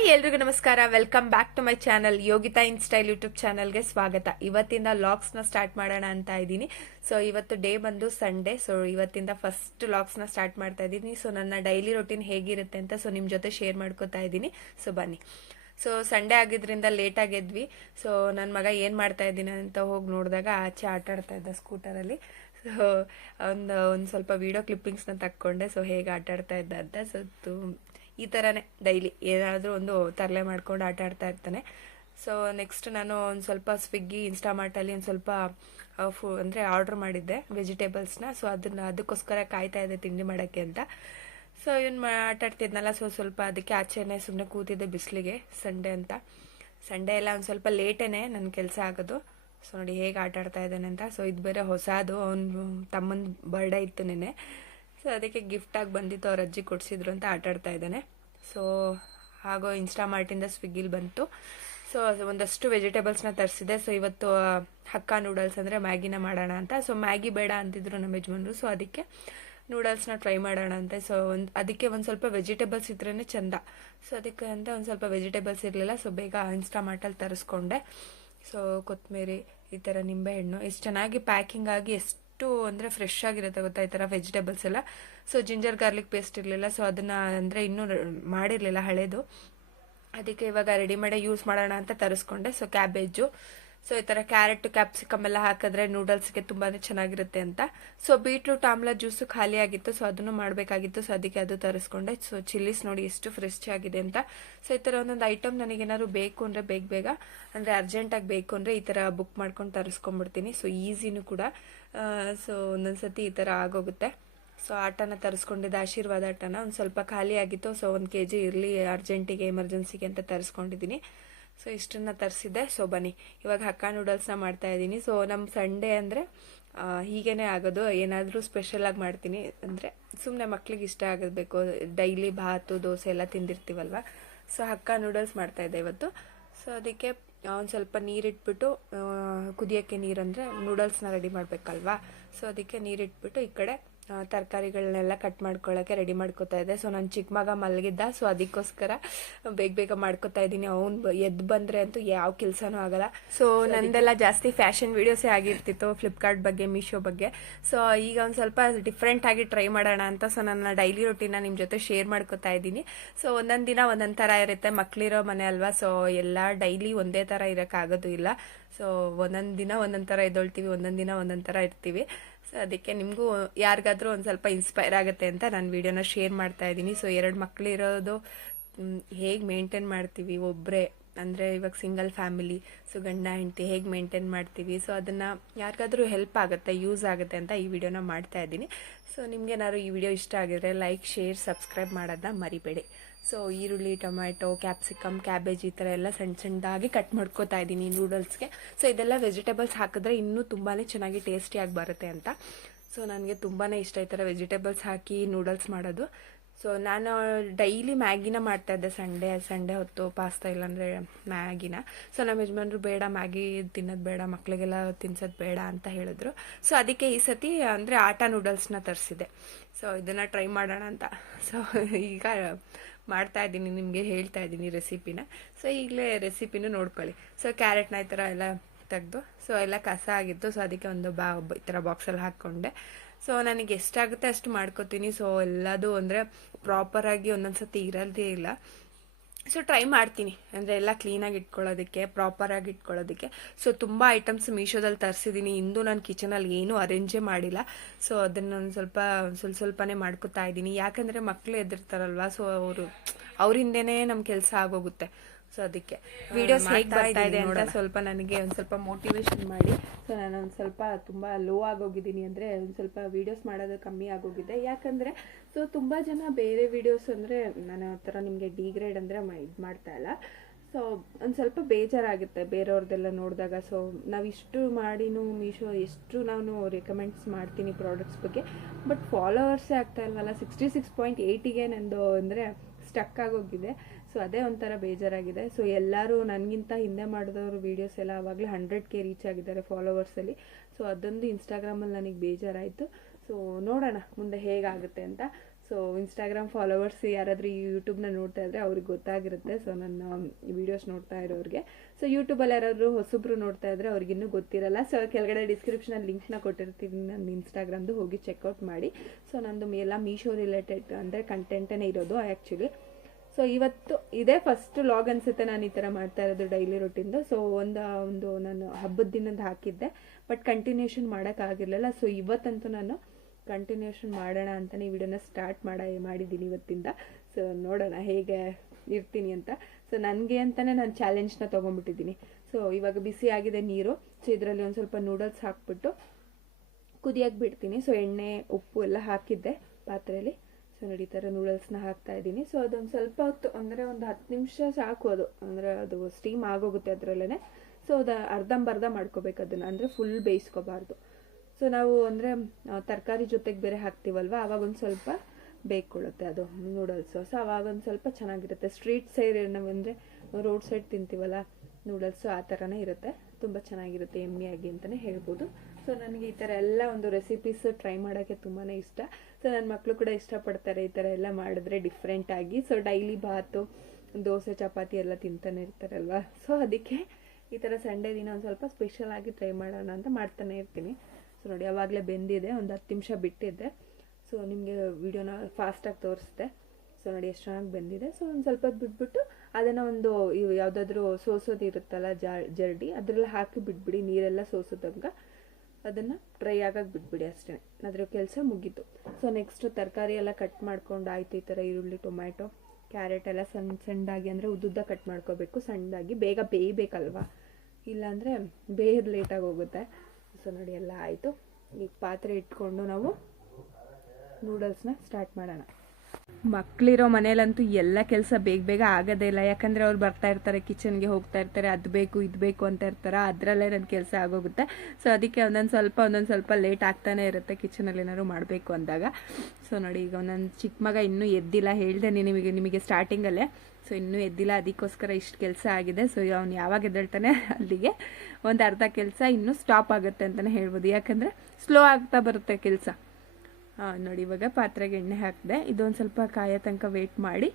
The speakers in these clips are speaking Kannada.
ಹಾಯ್ ಎಲ್ರಿಗೂ ನಮಸ್ಕಾರ. Welcome back to my channel Yogita in style YouTube ಚಾನಲ್ಗೆ ಸ್ವಾಗತ. ಇವತ್ತಿಂದ ಲಾಗ್ಸ್ನ ಸ್ಟಾರ್ಟ್ ಮಾಡೋಣ ಅಂತ ಇದ್ದೀನಿ. ಸೊ ಇವತ್ತು ಡೇ ಬಂದು ಸಂಡೇ. ಸೊ ಇವತ್ತಿಂದ ಫಸ್ಟ್ ಲಾಗ್ಸ್ನ ಸ್ಟಾರ್ಟ್ ಮಾಡ್ತಾ ಇದ್ದೀನಿ. ಸೊ ನನ್ನ ಡೈಲಿ ರೊಟೀನ್ ಹೇಗಿರುತ್ತೆ ಅಂತ ನಿಮ್ಮ ಜೊತೆ ಶೇರ್ ಮಾಡ್ಕೋತಾ ಇದ್ದೀನಿ. ಸೊ ಬನ್ನಿ. ಸೊ ಸಂಡೇ ಆಗಿದ್ರಿಂದ ಲೇಟ್ ಆಗಿದ್ವಿ. ಸೊ ನನ್ನ ಮಗ ಏನು ಮಾಡ್ತಾ ಇದ್ದೀನಿ ಅಂತ ಹೋಗಿ ನೋಡಿದಾಗ ಆಚೆ ಆಟ ಆಡ್ತಾ ಇದ್ದ ಸ್ಕೂಟರಲ್ಲಿ. ಸೊ ಒಂದು ಸ್ವಲ್ಪ ವಿಡಿಯೋ ಕ್ಲಿಪ್ಪಿಂಗ್ಸ್ನ ತಕ್ಕೊಂಡೆ. ಸೊ ಹೇಗೆ ಆಟ ಆಡ್ತಾ ಇದ್ದ ಅಂತ. ಸೊ ಈ ಥರನೇ ಡೈಲಿ ಏನಾದರೂ ಒಂದು ತರಲೆ ಮಾಡ್ಕೊಂಡು ಆಟ ಆಡ್ತಾ ಇರ್ತಾನೆ. ಸೊ ನೆಕ್ಸ್ಟ್ ನಾನು ಒಂದು ಸ್ವಲ್ಪ ಸ್ವಿಗ್ಗಿ ಇನ್ಸ್ಟಾಮಾರ್ಟಲ್ಲಿ ಒಂದು ಸ್ವಲ್ಪ ಅಂದರೆ ಆರ್ಡ್ರ್ ಮಾಡಿದ್ದೆ ವೆಜಿಟೇಬಲ್ಸ್ನ. ಸೊ ಅದಕ್ಕೋಸ್ಕರ ಕಾಯ್ತಾ ಇದ್ದೆ ತಿಂಡಿ ಮಾಡೋಕ್ಕೆ ಅಂತ. ಸೊ ಇವನು ಆಟ ಆಡ್ತಿದ್ನಲ್ಲ, ಸ್ವಲ್ಪ ಅದಕ್ಕೆ ಆಚೆನೆ ಸುಮ್ಮನೆ ಕೂತಿದ್ದೆ ಬಿಸಿಲಿಗೆ. ಸಂಡೇ ಅಂತ, ಸಂಡೇ ಎಲ್ಲ ಒಂದು ಸ್ವಲ್ಪ ಲೇಟೇನೆ ನನ್ನ ಕೆಲಸ ಆಗೋದು. ಸೊ ನೋಡಿ ಹೇಗೆ ಆಟ ಆಡ್ತಾ ಇದ್ದಾನೆ ಅಂತ. ಸೊ ಇದು ಬೇರೆ ಹೊಸದು, ಅವನು ತಮ್ಮನ ಬರ್ಡೇ ಇತ್ತು ನೆನ್ನೆ. ಸೊ ಅದಕ್ಕೆ ಗಿಫ್ಟಾಗಿ ಬಂದಿತ್ತು, ಅವ್ರ ಅಜ್ಜಿ ಕೊಡಿಸಿದ್ರು ಅಂತ ಆಟ ಆಡ್ತಾ ಇದ್ದಾನೆ. ಸೊ ಹಾಗೂ ಇನ್ಸ್ಟಾಮಾರ್ಟಿಂದ ಸ್ವಿಗ್ಗಿಲಿ ಬಂತು. ಸೊ ಒಂದಷ್ಟು ವೆಜಿಟೇಬಲ್ಸ್ನ ತರಿಸಿದೆ. ಸೊ ಇವತ್ತು ಹಕ್ಕಾ ನೂಡಲ್ಸ್ ಅಂದರೆ ಮ್ಯಾಗಿನ ಮಾಡೋಣ ಅಂತ. ಸೊ ಮ್ಯಾಗಿ ಬೇಡ ಅಂತಿದ್ರು ನಮ್ಮ ಯಜಮಾನ್ರು. ಸೊ ಅದಕ್ಕೆ ನೂಡಲ್ಸ್ನ ಟ್ರೈ ಮಾಡೋಣ ಅಂತ. ಸೊ ಅದಕ್ಕೆ ಒಂದು ಸ್ವಲ್ಪ ವೆಜಿಟೇಬಲ್ಸ್ ಇದ್ರೇ ಚೆಂದ. ಸೊ ಅದಕ್ಕೆ ಅಂತ ಒಂದು ಸ್ವಲ್ಪ ವೆಜಿಟೇಬಲ್ಸ್ ಇರಲಿಲ್ಲ. ಸೊ ಬೇಗ ಇನ್ಸ್ಟಾಮಾರ್ಟಲ್ಲಿ ತರಿಸ್ಕೊಂಡೆ. ಸೊ ಕೊತ್ತಂಬರಿ, ಈ ಥರ ನಿಂಬೆಹಣ್ಣು ಎಷ್ಟು ಚೆನ್ನಾಗಿ ಪ್ಯಾಕಿಂಗ್ ಆಗಿ ಎಷ್ಟು ಅಂದರೆ ಫ್ರೆಶ್ ಆಗಿರುತ್ತೆ ಗೊತ್ತಾ ಈ ಥರ ವೆಜಿಟೇಬಲ್ಸ್ ಎಲ್ಲ. ಸೊ ಜಿಂಜರ್ ಗಾರ್ಲಿಕ್ ಪೇಸ್ಟ್ ಇರಲಿಲ್ಲ. ಸೊ ಅದನ್ನು ಅಂದರೆ ಇನ್ನೂ ಮಾಡಿರಲಿಲ್ಲ, ಹಳೇದು. ಅದಕ್ಕೆ ಇವಾಗ ರೆಡಿಮೇಡೇ ಯೂಸ್ ಮಾಡೋಣ ಅಂತ ತರಿಸ್ಕೊಂಡೆ. ಸೊ ಕ್ಯಾಬೇಜು, ಸೊ ಈ ಥರ ಕ್ಯಾರೆಟ್, ಕ್ಯಾಪ್ಸಿಕಮ್ ಎಲ್ಲ ಹಾಕಿದ್ರೆ ನೂಡಲ್ಸ್ಗೆ ತುಂಬಾ ಚೆನ್ನಾಗಿರುತ್ತೆ ಅಂತ. ಸೊ ಬೀಟ್ರೂಟ್ ಆಮ್ಲ ಜ್ಯೂಸು ಖಾಲಿ ಆಗಿತ್ತು. ಸೊ ಅದನ್ನು ಮಾಡಬೇಕಾಗಿತ್ತು. ಸೊ ಅದಕ್ಕೆ ಅದು ತರಿಸ್ಕೊಂಡೆ. ಸೊ ಚಿಲ್ಲೀಸ್ ನೋಡಿ ಎಷ್ಟು ಫ್ರೆಶ್ ಆಗಿದೆ ಅಂತ. ಸೊ ಈ ಥರ ಒಂದೊಂದು ಐಟಮ್ ನನಗೇನಾದ್ರು ಬೇಕು ಅಂದರೆ ಬೇಗ ಅಂದರೆ ಅರ್ಜೆಂಟಾಗಿ ಬೇಕು ಅಂದರೆ ಈ ಥರ ಬುಕ್ ಮಾಡ್ಕೊಂಡು ತರಿಸ್ಕೊಂಡ್ಬಿಡ್ತೀನಿ. ಸೊ ಈಸಿನೂ ಕೂಡ. ಸೊ ಒಂದೊಂದ್ಸತಿ ಈ ಥರ ಆಗೋಗುತ್ತೆ. ಸೊ ಆಟನ ತರಿಸ್ಕೊಂಡಿದ್ದೆ, ಆಶೀರ್ವಾದ ಆಟನ. ಒಂದು ಸ್ವಲ್ಪ ಖಾಲಿ ಆಗಿತ್ತು. ಸೊ 1 kg ಇರಲಿ ಅರ್ಜೆಂಟಿಗೆ, ಎಮರ್ಜೆನ್ಸಿಗೆ ಅಂತ ತರಿಸ್ಕೊಂಡಿದ್ದೀನಿ. ಸೊ ಇಷ್ಟನ್ನ ತರಿಸಿದ್ದೆ. ಸೊ ಬನ್ನಿ ಇವಾಗ ಹಕ್ಕಾ ನೂಡಲ್ಸ್ನ ಮಾಡ್ತಾ ಇದ್ದೀನಿ. ಸೊ ನಮ್ಮ ಸಂಡೇ ಅಂದರೆ ಹೀಗೇನೆ ಆಗೋದು. ಏನಾದರೂ ಸ್ಪೆಷಲಾಗಿ ಮಾಡ್ತೀನಿ ಅಂದರೆ ಸುಮ್ಮನೆ ಮಕ್ಳಿಗೆ ಇಷ್ಟ ಆಗಬೇಕು. ಡೈಲಿ ಭಾತು, ದೋಸೆ ಎಲ್ಲ ತಿಂದಿರ್ತೀವಲ್ವ. ಸೊ ಹಕ್ಕಾ ನೂಡಲ್ಸ್ ಮಾಡ್ತಾಯಿದ್ದೆ ಇವತ್ತು. ಸೊ ಅದಕ್ಕೆ ಒಂದು ಸ್ವಲ್ಪ ನೀರಿಟ್ಬಿಟ್ಟು, ಕುದಿಯೋಕ್ಕೆ ನೀರು ಅಂದರೆ ನೂಡಲ್ಸ್ನ ರೆಡಿ ಮಾಡಬೇಕಲ್ವಾ. ಸೊ ಅದಕ್ಕೆ ನೀರಿಟ್ಬಿಟ್ಟು ಈ ಕಡೆ ತರಕಾರಿಗಳನ್ನೆಲ್ಲ ಕಟ್ ಮಾಡ್ಕೊಳ್ಳೋಕ್ಕೆ ರೆಡಿ ಮಾಡ್ಕೋತಾ ಇದ್ದೆ. ಸೊ ನನ್ನ ಚಿಕ್ಕ ಮಗ ಮಲಗಿದ್ದ. ಸೊ ಅದಕ್ಕೋಸ್ಕರ ಬೇಗ ಮಾಡ್ಕೋತಾ ಇದ್ದೀನಿ. ಅವ್ನು ಎದ್ದು ಬಂದರೆ ಅಂತೂ ಯಾವ ಕೆಲಸನೂ ಆಗಲ್ಲ. ಸೊ ನಂದೆಲ್ಲ ಜಾಸ್ತಿ ಫ್ಯಾಷನ್ ವೀಡಿಯೋಸೇ ಆಗಿರ್ತಿತ್ತು, ಫ್ಲಿಪ್ಕಾರ್ಟ್ ಬಗ್ಗೆ, ಮೀಶೋ ಬಗ್ಗೆ. ಸೊ ಈಗ ಒಂದು ಸ್ವಲ್ಪ ಡಿಫ್ರೆಂಟಾಗಿ ಟ್ರೈ ಮಾಡೋಣ ಅಂತ. ಸೊ ನನ್ನ ಡೈಲಿ ರೊಟೀನ ನಿಮ್ಮ ಜೊತೆ ಶೇರ್ ಮಾಡ್ಕೋತಾ ಇದ್ದೀನಿ. ಸೊ ಒಂದೊಂದು ದಿನ ಒಂದೊಂದು ಥರ ಇರುತ್ತೆ. ಮಕ್ಕಳಿರೋ ಮನೆ ಅಲ್ವಾ. ಸೊ ಎಲ್ಲ ಡೈಲಿ ಒಂದೇ ಥರ ಇರೋಕ್ಕಾಗೋದು ಇಲ್ಲ. ಸೊ ಒಂದೊಂದು ದಿನ ಒಂದೊಂದು ಥರ ಎದ್ದೊಳ್ತೀವಿ, ಒಂದೊಂದು ದಿನ ಒಂದೊಂದು ಥರ ಇರ್ತೀವಿ. ಸೊ ಅದಕ್ಕೆ ನಿಮಗೂ ಯಾರಿಗಾದ್ರೂ ಒಂದು ಸ್ವಲ್ಪ ಇನ್ಸ್ಪೈರ್ ಆಗುತ್ತೆ ಅಂತ ನಾನು ವಿಡಿಯೋನ ಶೇರ್ ಮಾಡ್ತಾ ಇದ್ದೀನಿ. ಸೊ 2 ಮಕ್ಕಳಿರೋದು ಹೇಗೆ ಮೇಂಟೈನ್ ಮಾಡ್ತೀವಿ ಒಬ್ಬರೇ ಅಂದರೆ ಇವಾಗ ಸಿಂಗಲ್ ಫ್ಯಾಮಿಲಿ. ಸೊ ಗಂಡ ಹೆಂಡತಿ ಹೇಗೆ ಮೇಂಟೈನ್ ಮಾಡ್ತೀವಿ. ಸೊ ಅದನ್ನು ಯಾರಿಗಾದ್ರೂ ಹೆಲ್ಪ್ ಆಗುತ್ತೆ, ಯೂಸ್ ಆಗುತ್ತೆ ಅಂತ ಈ ವಿಡಿಯೋನ ಮಾಡ್ತಾ ಇದ್ದೀನಿ. ಸೊ ನಿಮ್ಗೇನಾದ್ರು ಈ ವಿಡಿಯೋ ಇಷ್ಟ ಆಗಿದ್ರೆ ಲೈಕ್, ಶೇರ್, ಸಬ್ಸ್ಕ್ರೈಬ್ ಮಾಡೋದನ್ನ ಮರಿಬೇಡಿ. ಸೊ ಈರುಳ್ಳಿ, ಟೊಮ್ಯಾಟೊ, ಕ್ಯಾಪ್ಸಿಕಮ್, ಕ್ಯಾಬೇಜ್ ಈ ಥರ ಎಲ್ಲ ಸಣ್ಣದಾಗಿ ಕಟ್ ಮಾಡ್ಕೋತಾ ಇದ್ದೀನಿ ನೂಡಲ್ಸ್ಗೆ. ಸೊ ಇದೆಲ್ಲ ವೆಜಿಟೇಬಲ್ಸ್ ಹಾಕಿದ್ರೆ ಇನ್ನೂ ತುಂಬಾ ಚೆನ್ನಾಗಿ ಟೇಸ್ಟಿಯಾಗಿ ಬರುತ್ತೆ ಅಂತ. ಸೊ ನನಗೆ ತುಂಬಾ ಇಷ್ಟ ಈ ಥರ ವೆಜಿಟೇಬಲ್ಸ್ ಹಾಕಿ ನೂಡಲ್ಸ್ ಮಾಡೋದು. ಸೊ ನಾನು ಡೈಲಿ ಮ್ಯಾಗಿನ ಮಾಡ್ತಾಯಿದ್ದೆ ಸಂಡೇ ಹೊತ್ತು, ಪಾಸ್ತಾ ಇಲ್ಲಾಂದರೆ ಮ್ಯಾಗಿನ. ಸೊ ನಮ್ಮ ಯಜಮಾನ್ರು ಬೇಡ, ಮ್ಯಾಗಿ ತಿನ್ನೋದು ಬೇಡ, ಮಕ್ಕಳಿಗೆಲ್ಲ ತಿನ್ಸೋದು ಬೇಡ ಅಂತ ಹೇಳಿದ್ರು. ಸೊ ಅದಕ್ಕೆ ಈ ಸತಿ ಅಂದರೆ ಆಟ ನೂಡಲ್ಸ್ನ ತರಿಸಿದೆ. ಸೊ ಇದನ್ನು ಟ್ರೈ ಮಾಡೋಣ ಅಂತ. ಸೊ ಈಗ ಮಾಡ್ತಾ ಇದ್ದೀನಿ, ನಿಮಗೆ ಹೇಳ್ತಾ ಇದ್ದೀನಿ ರೆಸಿಪಿನ. ಸೊ ಈಗಲೇ ರೆಸಿಪಿನೂ ನೋಡ್ಕೊಳ್ಳಿ. ಸೊ ಕ್ಯಾರೆಟ್ನ ಈ ಥರ ಎಲ್ಲ ತೆಗೆದು, ಸೊ ಎಲ್ಲ ಕಸ ಆಗಿತ್ತು. ಸೊ ಅದಕ್ಕೆ ಒಂದು ಈ ಥರ ಬಾಕ್ಸಲ್ಲಿ ಹಾಕ್ಕೊಂಡೆ. ಸೊ ನನಗೆ ಎಷ್ಟಾಗುತ್ತೆ ಅಷ್ಟು ಮಾಡ್ಕೋತೀನಿ. ಸೊ ಎಲ್ಲದು ಅಂದರೆ ಪ್ರಾಪರಾಗಿ ಒಂದೊಂದ್ಸತಿ ಇರೋದೇ ಇಲ್ಲ. ಸೊ ಟ್ರೈ ಮಾಡ್ತೀನಿ ಅಂದರೆ ಎಲ್ಲ ಕ್ಲೀನಾಗಿ ಇಟ್ಕೊಳ್ಳೋದಕ್ಕೆ, ಪ್ರಾಪರಾಗಿ ಇಟ್ಕೊಳ್ಳೋದಕ್ಕೆ. ಸೊ ತುಂಬ ಐಟಮ್ಸ್ ಮೀಶೋದಲ್ಲಿ ತರಿಸಿದ್ದೀನಿ. ಇಂದು ನಾನು ಕಿಚನಲ್ಲಿ ಏನೂ ಅರೇಂಜೇ ಮಾಡಿಲ್ಲ. ಸೊ ಅದನ್ನು ಒಂದು ಸ್ವಲ್ಪನೇ ಮಾಡ್ಕೋತಾ ಇದ್ದೀನಿ. ಯಾಕಂದರೆ ಮಕ್ಕಳು ಎದ್ದಿರ್ತಾರಲ್ವ. ಸೊ ಅವ್ರ ಹಿಂದೆನೇ ನಮ್ಮ ಕೆಲಸ ಆಗೋಗುತ್ತೆ. ಸೊ ಅದಕ್ಕೆ ವಿಡಿಯೋಸ್ ಹೇಗೆ ಬರ್ತಾ ಇದೆ ಅಂತ ಸ್ವಲ್ಪ ನನಗೆ ಒಂದು ಸ್ವಲ್ಪ ಮೋಟಿವೇಶನ್ ಮಾಡಿ. ಸೊ ನಾನು ಒಂದು ಸ್ವಲ್ಪ ತುಂಬ ಲೋ ಆಗೋಗಿದ್ದೀನಿ, ಅಂದರೆ ಒಂದು ಸ್ವಲ್ಪ ವೀಡಿಯೋಸ್ ಮಾಡೋದು ಕಮ್ಮಿ ಆಗೋಗಿದೆ. ಯಾಕಂದರೆ ಸೊ ತುಂಬ ಜನ ಬೇರೆ ವೀಡಿಯೋಸ್ ಅಂದರೆ ನಾನು ಆ ಥರ ನಿಮಗೆ ಡಿಗ್ರೇಡ್ ಅಂದರೆ ಇದು ಮಾಡ್ತಾ ಇಲ್ಲ. ಸೊ ಒಂದು ಸ್ವಲ್ಪ ಬೇಜಾರಾಗುತ್ತೆ ಬೇರೆಯವ್ರದ್ದೆಲ್ಲ ನೋಡಿದಾಗ. ಸೊ ನಾವಿಷ್ಟು ಮಾಡಿನೂ ಮೀಶೋ ಎಷ್ಟು ನಾನು ರೆಕಮೆಂಡ್ಸ್ ಮಾಡ್ತೀನಿ ಪ್ರಾಡಕ್ಟ್ಸ್ ಬಗ್ಗೆ, ಬಟ್ ಫಾಲೋವರ್ಸೇ ಆಗ್ತಾ ಇಲ್ವಲ್ಲ. 66.8ಗೆ ನಂದು ಅಂದರೆ ಸ್ಟಕ್ ಆಗೋಗಿದೆ. ಸೊ ಅದೇ ಒಂಥರ ಬೇಜಾರಾಗಿದೆ. ಸೊ ಎಲ್ಲರೂ ನನಗಿಂತ ಹಿಂದೆ ಮಾಡಿದವರು ವೀಡಿಯೋಸ್ ಎಲ್ಲ ಆವಾಗಲೇ 100K ರೀಚ್ ಆಗಿದ್ದಾರೆ ಫಾಲೋವರ್ಸಲ್ಲಿ. ಸೊ ಅದೊಂದು ಇನ್ಸ್ಟಾಗ್ರಾಮಲ್ಲಿ ನನಗೆ ಬೇಜಾರಾಯಿತು. ಸೊ ನೋಡೋಣ ಮುಂದೆ ಹೇಗಾಗುತ್ತೆ ಅಂತ. ಸೊ ಇನ್ಸ್ಟಾಗ್ರಾಮ್ ಫಾಲೋವರ್ಸ್ ಯಾರಾದರೂ ಈ ಯೂಟ್ಯೂಬ್ನ ನೋಡ್ತಾ ಇದ್ರೆ ಅವ್ರಿಗೆ ಗೊತ್ತಾಗಿರುತ್ತೆ. ಸೊ ನನ್ನ ವೀಡಿಯೋಸ್ ನೋಡ್ತಾ ಇರೋರಿಗೆ. ಸೊ ಯೂಟ್ಯೂಬಲ್ಲಿ ಯಾರಾದರೂ ಹೊಸಬ್ರು ನೋಡ್ತಾ ಇದ್ರೆ ಅವ್ರಿಗಿನ್ನೂ ಗೊತ್ತಿರಲ್ಲ. ಸೊ ಕೆಳಗಡೆ ಡಿಸ್ಕ್ರಿಪ್ಷನಲ್ಲಿ ಲಿಂಕ್ನ ಕೊಟ್ಟಿರ್ತೀನಿ ನನ್ನ ಇನ್ಸ್ಟಾಗ್ರಾಮ್ದು, ಹೋಗಿ ಚೆಕ್ಔಟ್ ಮಾಡಿ. ಸೊ ನಂದು ಎಲ್ಲ ಮೀಶೋ ರಿಲೇಟೆಡ್ ಅಂದರೆ ಕಂಟೆಂಟೇ ಇರೋದು ಆ್ಯಕ್ಚುಲಿ. ಸೊ ಇವತ್ತು ಇದೇ ಫಸ್ಟ್ ಲಾಗ್ ಅನಿಸುತ್ತೆ ನಾನು ಈ ಥರ ಮಾಡ್ತಾ ಇರೋದು ಡೈಲಿ ರೊಟೀನ್ದು. ಸೊ ಒಂದು ನಾನು ಹಬ್ಬದ ದಿನದ ಹಾಕಿದ್ದೆ, ಬಟ್ ಕಂಟಿನ್ಯೂಷನ್ ಮಾಡೋಕ್ಕಾಗಿರಲಿಲ್ಲ. ಸೊ ಇವತ್ತಂತೂ ನಾನು ಕಂಟಿನ್ಯೂಷನ್ ಮಾಡೋಣ ಅಂತಲೇ ಈ ವಿಡಿಯೋನ ಸ್ಟಾರ್ಟ್ ಮಾಡಿದ್ದೀನಿ ಇವತ್ತಿಂದ. ಸೊ ನೋಡೋಣ ಹೇಗೆ ಇರ್ತೀನಿ ಅಂತ. ಸೊ ನನಗೆ ಅಂತಲೇ ನಾನು ಚಾಲೆಂಜ್ನ ತೊಗೊಂಡ್ಬಿಟ್ಟಿದ್ದೀನಿ. ಸೊ ಇವಾಗ ಬಿಸಿ ಆಗಿದೆ ನೀರು. ಸೊ ಇದರಲ್ಲಿ ಒಂದು ಸ್ವಲ್ಪ ನೂಡಲ್ಸ್ ಹಾಕ್ಬಿಟ್ಟು ಕುದಿಯಕ್ಕೆ ಬಿಡ್ತೀನಿ. ಸೊ ಎಣ್ಣೆ ಉಪ್ಪು ಎಲ್ಲ ಹಾಕಿದ್ದೆ ಪಾತ್ರೆಯಲ್ಲಿ. ಸೊ ನೋಡಿ ಈ ಥರ ನೂಡಲ್ಸ್ನ ಹಾಕ್ತಾ ಇದ್ದೀನಿ. ಸೊ ಅದೊಂದು ಸ್ವಲ್ಪ ಹೊತ್ತು ಅಂದರೆ ಒಂದು 10 ನಿಮಿಷ ಸಾಕು. ಅದು ಅಂದರೆ ಅದು ಸ್ಟೀಮ್ ಆಗೋಗುತ್ತೆ ಅದರಲ್ಲೇ. ಸೊ ಅದು ಅರ್ಧಂಬರ್ಧ ಮಾಡ್ಕೋಬೇಕು ಅದನ್ನು, ಅಂದರೆ ಫುಲ್ ಬೇಯಿಸ್ಕೋಬಾರ್ದು. ಸೊ ನಾವು ಅಂದರೆ ತರಕಾರಿ ಜೊತೆಗೆ ಬೇರೆ ಹಾಕ್ತೀವಲ್ವ, ಆವಾಗ ಒಂದು ಸ್ವಲ್ಪ ಬೇಯ್ಕೊಳ್ಳುತ್ತೆ ಅದು ನೂಡಲ್ಸು. ಸೊ ಆವಾಗ ಒಂದು ಸ್ವಲ್ಪ ಚೆನ್ನಾಗಿರುತ್ತೆ. ಸ್ಟ್ರೀಟ್ ಸೈಡ್ ನಾವಂದರೆ ರೋಡ್ ಸೈಡ್ ತಿಂತೀವಲ್ಲ ನೂಡಲ್ಸು, ಆ ಥರನೇ ಇರುತ್ತೆ. ತುಂಬ ಚೆನ್ನಾಗಿರುತ್ತೆ, ಎಮ್ಮಿಯಾಗಿ ಅಂತಲೇ ಹೇಳ್ಬೋದು. ಸೊ ನನಗೆ ಈ ಥರ ಎಲ್ಲ ಒಂದು ರೆಸಿಪೀಸ್ ಟ್ರೈ ಮಾಡೋಕ್ಕೆ ತುಂಬಾ ಇಷ್ಟ. ಸೊ ನನ್ನ ಮಕ್ಕಳು ಕೂಡ ಇಷ್ಟಪಡ್ತಾರೆ ಈ ಥರ ಎಲ್ಲ ಮಾಡಿದ್ರೆ ಡಿಫ್ರೆಂಟಾಗಿ. ಸೊ ಡೈಲಿ ಭಾತು, ದೋಸೆ, ಚಪಾತಿ ಎಲ್ಲ ತಿಂತಾನೆ ಇರ್ತಾರಲ್ವ. ಸೊ ಅದಕ್ಕೆ ಈ ಥರ ಸಂಡೇ ದಿನ ಒಂದು ಸ್ವಲ್ಪ ಸ್ಪೆಷಲ್ ಆಗಿ ಟ್ರೈ ಮಾಡೋಣ ಅಂತ ಮಾಡ್ತಾನೆ ಇರ್ತೀನಿ. ಸೊ ನೋಡಿ ಆವಾಗಲೇ ಬೆಂದಿದೆ, ಒಂದು 10 ನಿಮಿಷ ಬಿಟ್ಟಿದ್ದೆ. ಸೊ ನಿಮಗೆ ವಿಡಿಯೋನ ಫಾಸ್ಟಾಗಿ ತೋರಿಸ್ದೆ. ಸೊ ನೋಡಿ ಎಷ್ಟು ಚೆನ್ನಾಗಿ ಬೆಂದಿದೆ. ಸೊ ಒಂದು ಸ್ವಲ್ಪ ಬಿಟ್ಬಿಟ್ಟು ಅದನ್ನು ಒಂದು ಯಾವುದಾದ್ರೂ ಸೋಸೋದು ಇರುತ್ತಲ್ಲ ಜರಡಿ, ಅದರಲ್ಲಿ ಹಾಕಿ ಬಿಟ್ಬಿಡಿ. ನೀರೆಲ್ಲ ಸೋಸೋದಂಗ ಅದನ್ನು ಡ್ರೈ ಆಗೋಕ್ಕೆ ಬಿಟ್ಬಿಡಿ, ಅಷ್ಟೇ. ಅದ್ರ ಕೆಲಸ ಮುಗೀತು. ಸೊ ನೆಕ್ಸ್ಟ್ ತರಕಾರಿ ಎಲ್ಲ ಕಟ್ ಮಾಡ್ಕೊಂಡು ಆಯಿತು. ಈ ಥರ ಈರುಳ್ಳಿ, ಟೊಮ್ಯಾಟೊ, ಕ್ಯಾರೆಟ್ ಎಲ್ಲ ಸಣ್ಣದಾಗಿ ಅಂದರೆ ಉದ್ದುದ್ದ ಕಟ್ ಮಾಡ್ಕೋಬೇಕು ಸಣ್ಣದಾಗಿ. ಬೇಗ ಬೇಯಬೇಕಲ್ವಾ, ಇಲ್ಲಾಂದರೆ ಬೇಯೋದು ಲೇಟಾಗಿ ಹೋಗುತ್ತೆ. ಸೊ ನೋಡಿ ಎಲ್ಲ ಆಯಿತು. ಈಗ ಪಾತ್ರೆ ಇಟ್ಕೊಂಡು ನಾವು ನೂಡಲ್ಸ್ನ ಸ್ಟಾರ್ಟ್ ಮಾಡೋಣ. ಮಕ್ಕಳಿರೋ ಮನೇಲಂತೂ ಎಲ್ಲ ಕೆಲಸ ಬೇಗ ಬೇಗ ಆಗೋದೇ ಇಲ್ಲ. ಯಾಕಂದರೆ ಅವ್ರು ಬರ್ತಾ ಇರ್ತಾರೆ, ಕಿಚನ್ಗೆ ಹೋಗ್ತಾ ಇರ್ತಾರೆ, ಅದು ಬೇಕು ಇದು ಬೇಕು ಅಂತ ಇರ್ತಾರೆ. ಅದರಲ್ಲೇ ನನ್ನ ಕೆಲಸ ಆಗೋಗುತ್ತೆ. ಸೊ ಅದಕ್ಕೆ ಒಂದೊಂದು ಸ್ವಲ್ಪ ಲೇಟ್ ಆಗ್ತಾನೆ ಇರುತ್ತೆ ಕಿಚನಲ್ಲಿ ಏನಾದ್ರು ಮಾಡಬೇಕು ಅಂದಾಗ. ಸೊ ನೋಡಿ ಈಗ ನನ್ನ ಚಿಕ್ಕ ಮಗ ಇನ್ನೂ ಎದ್ದಿಲ್ಲ, ಹೇಳಿದೆ ನಿಮಗೆ ಸ್ಟಾರ್ಟಿಂಗಲ್ಲೇ. ಸೊ ಇನ್ನೂ ಎದ್ದಿಲ್ಲ, ಅದಕ್ಕೋಸ್ಕರ ಇಷ್ಟು ಕೆಲಸ ಆಗಿದೆ. ಸೊ ಅವ್ನು ಯಾವಾಗ ಎದ್ದೇಳ್ತಾನೆ ಅಲ್ಲಿಗೆ ಒಂದು ಅರ್ಧ ಕೆಲಸ ಇನ್ನೂ ಸ್ಟಾಪ್ ಆಗುತ್ತೆ ಅಂತಲೇ ಹೇಳ್ಬೋದು. ಯಾಕಂದರೆ ಸ್ಲೋ ಆಗ್ತಾ ಬರುತ್ತೆ ಕೆಲಸ. ನೋಡಿ ಇವಾಗ ಪಾತ್ರೆಗೆ ಎಣ್ಣೆ ಹಾಕಿದೆ. ಇದೊಂದು ಸ್ವಲ್ಪ ಕಾಯೋ ತನಕ ವೆಯ್ಟ್ ಮಾಡಿ